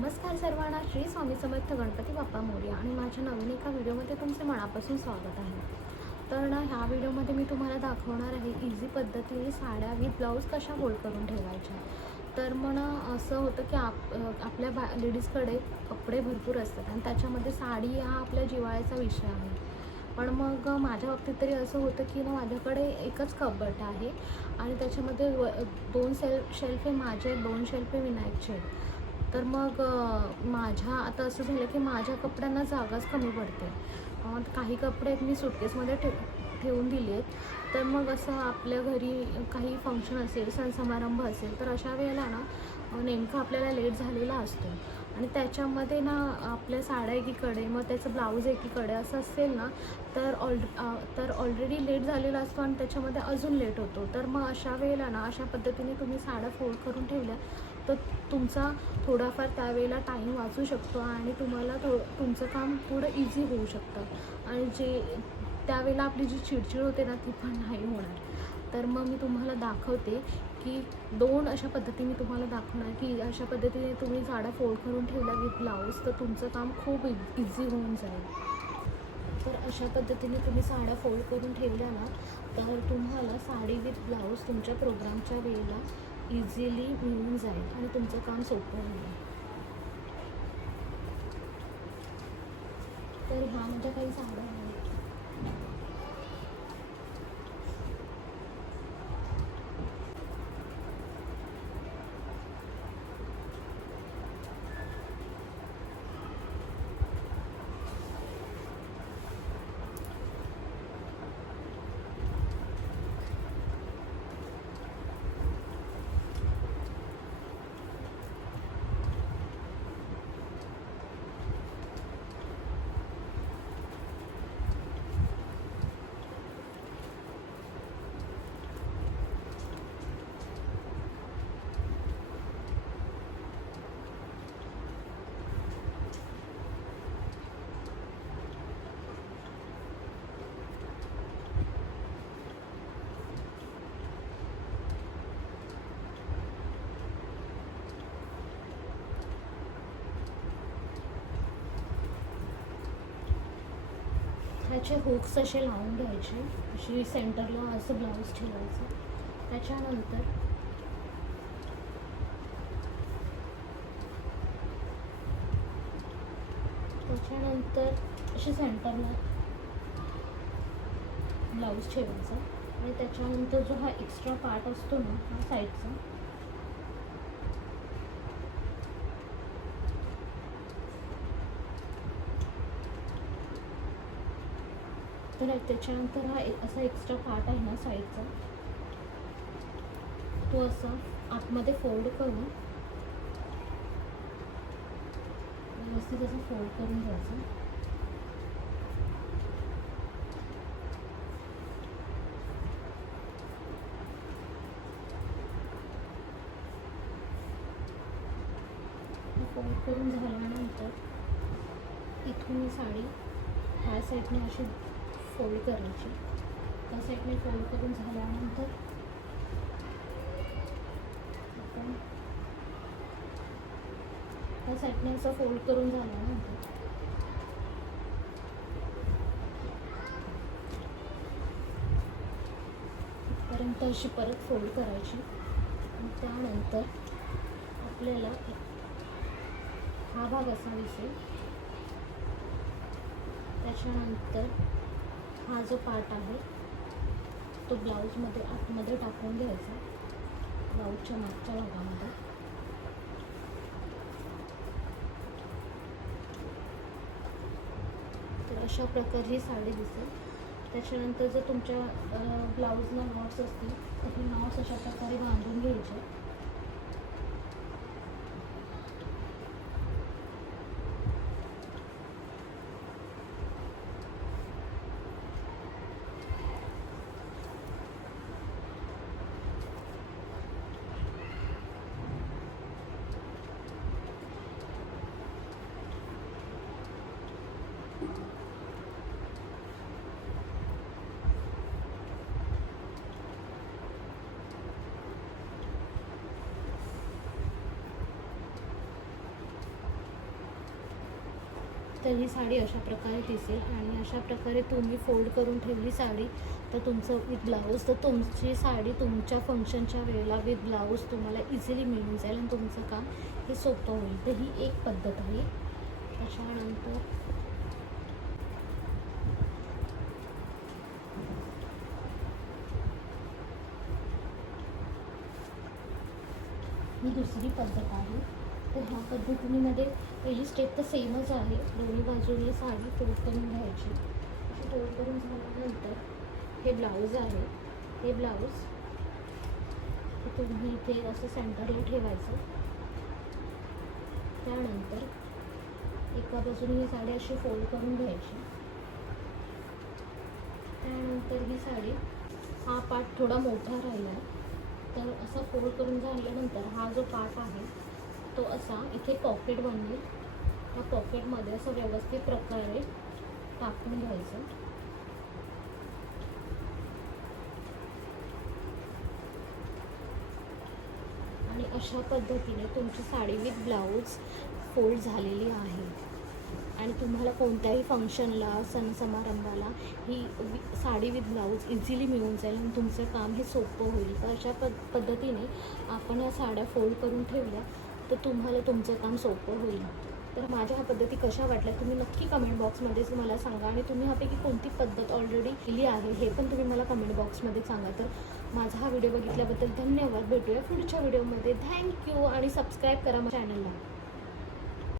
नमस्कार सर्वांना. श्री स्वामी समर्थ गणपती बाप्पा मोरया आणि माझ्या नवीन एका व्हिडिओमध्ये तुमचे मनापासून स्वागत आहे. तर ह्या व्हिडिओमध्ये मी तुम्हाला दाखवणार आहे इझी पद्धतीने साड्या विथ ब्लाऊज कशा फोल्ड करून ठेवायच्या. तर असं होतं की आपल्या लेडीजकडे कपडे भरपूर असतात आणि त्याच्यामध्ये साडी हा आपल्या जिव्हाळ्याचा विषय आहे. पण मग माझ्या बाबतीत तरी असं होतं की माझ्याकडे एकच कबट आहे आणि त्याच्यामध्ये दोन शेल्फ आहे माझे, 2 शेल्फ आहे विनायकचे. तर मग माझ्या आता असं झालं की माझ्या कपड्यांना जागाच कमी पडते. काही कपडे मी सुटकेसमध्ये ठेवून दिले आहेत. तर मग असं आपल्या घरी काही फंक्शन असेल, सण समारंभ असेल, तर अशा वेळेला नेमकं आपल्याला लेट झालेला असतो आणि त्याच्यामध्ये आपल्या साड्या एकीकडे, मग त्याचं ब्लाऊज एकीकडे असं असेल तर ऑलरेडी लेट झालेला असतो आणि त्याच्यामध्ये अजून लेट होतो. तर मग अशा वेळेला अशा पद्धतीने तुम्ही साड्या फोल्ड करून ठेवल्या तर तुमचा थोडाफार त्यावेळेला टाईम वाचू शकतो आणि तुम्हाला तुमचं काम थोडं इझी होऊ शकतं आणि त्यावेळेला आपली जी चिडचिड होते ती पण नाही होणार. तर मग मी तुम्हाला दाखवते की 2 अशा पद्धतीने तुम्हाला दाखवणार की अशा पद्धतीने तुम्ही साड्या फोल्ड करून ठेवल्या विथ ब्लाऊज तर तुमचं काम खूप इझी होऊन जाईल. तर अशा पद्धतीने तुम्ही साड्या फोल्ड करून ठेवल्या तर तुम्हाला साडी विथ ब्लाऊज तुमच्या प्रोग्रामच्या वेळेला इझिली मिळून जाईल आणि तुमचं काम सोपं होईल. तर ह्या माझ्या काही साड्या आहेत. ह्याचे हुक्स असे लावून घ्यायचे, अशी सेंटरला असं ब्लाऊज ठेवायचं. त्याच्यानंतर अशी सेंटरला ब्लाऊज ठेवायचा आणि त्याच्यानंतर जो हा एक्स्ट्रा पार्ट असतो हा साईडचा, तर त्याच्यानंतर हा असा एक्स्ट्रा पार्ट आहे साईडचा, तो असा आतमध्ये फोल्ड करून व्यवस्थित असं फोल्ड करून घ्यायचा. फोल्ड करून झाल्यानंतर इथून साडी ह्या साईडने अशी फोल्ड करायची. त्या साईडने फोल्ड करून झाल्यानंतर आपण त्या साईडने असं फोल्ड करून झाल्यानंतर इथपर्यंत अशी परत फोल्ड करायची आणि त्यानंतर आपल्याला हा भाग असा दिसेल. त्याच्यानंतर हा जो पार्ट आहे तो ब्लाऊजमध्ये आतमध्ये टाकून घ्यायचा, ब्लाऊजच्या मागच्या भागामध्ये. तर अशा प्रकारे ही साडी दिसेल. त्याच्यानंतर जर तुमच्या ब्लाऊजला नॉट्स असतील तर ही नॉट्स अशा प्रकारे बांधून घ्यायचे. तर ही साडी अशा प्रकारे दिसेल. आणि अशा प्रकारे तुम्ही फोल्ड करून ठेवली साडी तर तुमचं विथ ब्लाऊज, तर तुमची साडी तुमच्या फंक्शनच्या वेळेला विथ ब्लाऊज तुम्हाला इझिली मिळून जाईल आणि तुमचं काम हे सोपं होईल. तर ही एक पद्धत आहे. त्याच्यानंतर ही दुसरी पद्धत आहे. तर ह्या पद्धतीमध्ये पहिली स्टेप तर सेमच आहे. दोन्ही बाजूने साडी फोल्ड करून घ्यायची. अशी फोल्ड करून झाल्यानंतर हे ब्लाऊज आहे. हे ब्लाऊज तुम्ही इथे असं सेंटरला ठेवायचं. त्यानंतर एका बाजूने ही साडी अशी फोल्ड करून घ्यायची. त्यानंतर ही साडी, हा पार्ट थोडा मोठा राहिला आहे तर असा फोल्ड करून झाल्यानंतर हा जो पार्ट आहे तो असा इथे पॉकेट बनेल. त्या पॉकेटमध्ये असं व्यवस्थित प्रकारे टाकून घ्यायचं. आणि अशा पद्धतीने तुमची साडी विथ ब्लाऊज फोल्ड झालेली आहे. आणि तुम्हाला कोणत्याही फंक्शनला, सण समारंभाला ही साडी विथ ब्लाऊज इझिली मिळून जाईल आणि तुमचं काम हे सोपं होईल. तर अशा पद्धतीने आपण या साड्या फोल्ड करून ठेवल्या तर तुम्हाला तुमचं काम सोपं होईल. तर माझ्या ह्या पद्धती कशा वाटल्या तुम्ही नक्की कमेंट बॉक्समध्ये मला सांगा. आणि तुम्ही ह्यापैकी कोणती पद्धत ऑलरेडी केली आहे हे पण तुम्ही मला कमेंट बॉक्समध्ये सांगा. तर माझा हा व्हिडिओ बघितल्याबद्दल धन्यवाद. भेटूया पुढच्या व्हिडिओमध्ये. थँक्यू. आणि सबस्क्राईब करा माझ्या चॅनलला.